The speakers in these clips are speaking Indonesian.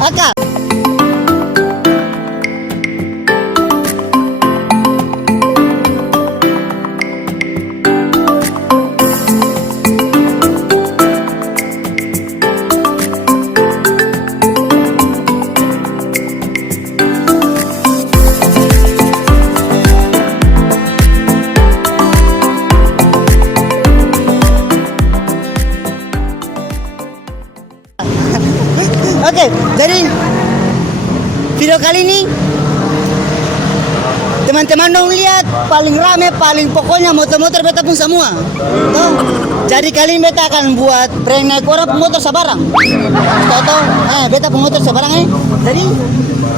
Aka. Oke, jadi video kali ini teman-teman dong lihat paling rame, paling pokoknya motor-motor beta pun semua. Toh, jadi kali ini beta akan buat prank naik orang pemotor sabarang. Toh, beta pemotor sabarang Jadi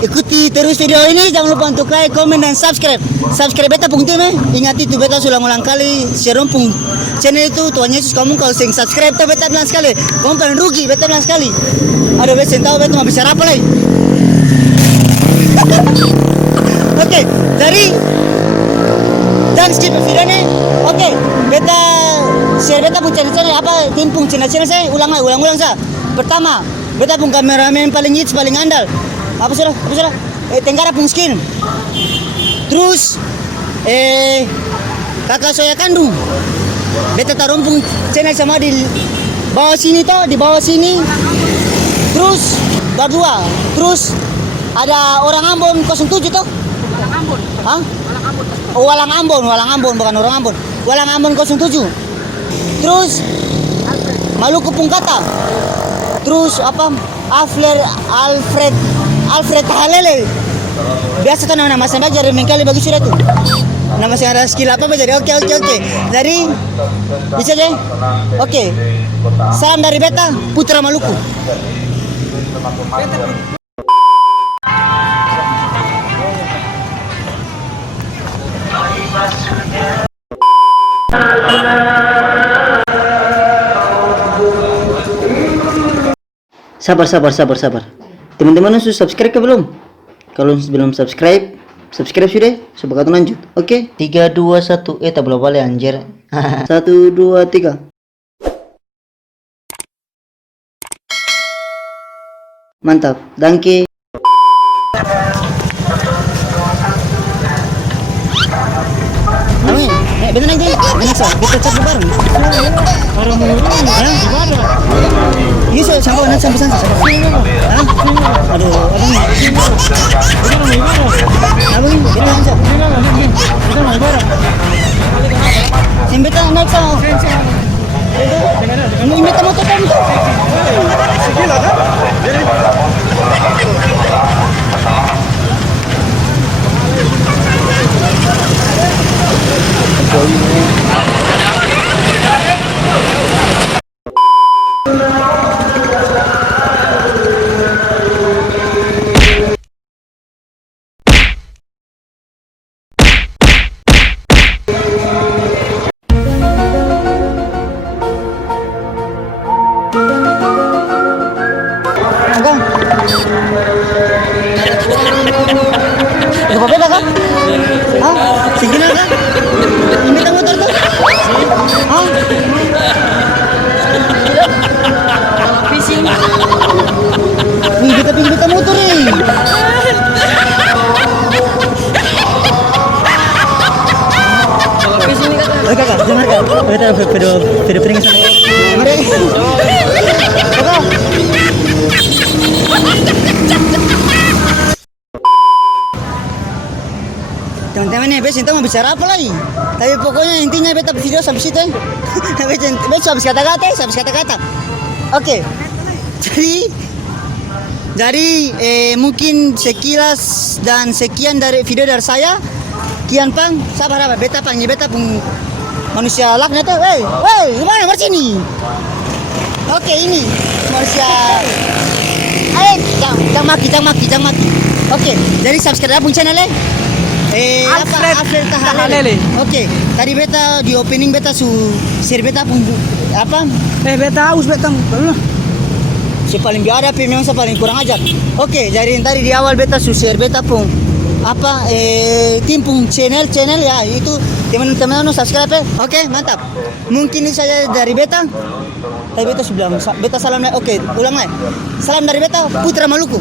ikuti terus video ini, jangan lupa untuk like, komen dan subscribe. Subscribe beta pun tim Ingat itu beta sudah ngulang kali share pun channel itu Tuhan Yesus kamu kalau sing subscribe tuh beta bilang sekali. Kamu paling rugi beta bilang sekali. Aduh beta tahu beta mau bisa apa lagi. Oke, jadi jangan skip video ini. Oke, beta share beta pun channel apa timpung channel saya ulang saya. Pertama, beta pun kameramen paling hits paling andal. Apa sudah? Tenggara pun skin. Terus kakak saya kandung. Beta taruh pun channel sama di bawah sini toh, di bawah sini. Terus berdua. Terus ada orang Ambon 07 toh? Ambon. Hah? Oh, Walang Ambon bukan orang Ambon. Walang Ambon 07. Terus Maluku Pungkata. Terus apa? Alfred Halele. Biasa kan nama saya jadi mengkali bagi sudah tuh. Nama saya ada skill apa jadi oke. Jadi bisa deh. Oke. Salam dari beta Putra Maluku. Sabar. Teman-teman sudah subscribe ke belum? Kalau belum subscribe sudah. Coba kata lanjut. Oke, 3 2 1. Tak boleh anjir. 1 2 3. Mantap. Danke. Bener aja. Bener so. Kita cap bareng. Orang mau ya? Iya so, sampai sana. Aduh, abang. Kita aja. Kita mau bareng. Simbeta naik so. Ini meta motor kan tuh. Segila kan? Beda kan? Hah? Segini kan? Ini tak motor tuh? Hah? Pising. Wih, kita motor nih. Oke kakak, dengar kak. Kita video peringan sama. Mari. Kakak. Teman-teman nih, beta mau bicara apa lagi? Tapi pokoknya intinya beta video sampai situ. Beta habis kata-kata. Oke. Jadi mungkin sekilas dan sekian dari video dari saya. Kian pang, sabar beta pang, beta pun manusia laknat tuh. Wey, gimana mari sini? Oke, ini manusia. Jangan maki. Oke, jadi subscribe pun channelnya. Alfred Halele. Oke, tadi beta di opening beta share beta pun apa? Beta haus beta. Si paling biadab memang si paling kurang ajar. Oke, jadi tadi di awal beta share beta pun apa timpung channel ya itu teman-teman subscribe. Oke, mantap. Mungkin ini saja dari beta. Tapi beta sudah bilang, beta salam, oke, ulang lagi. Salam dari beta, Putra Maluku.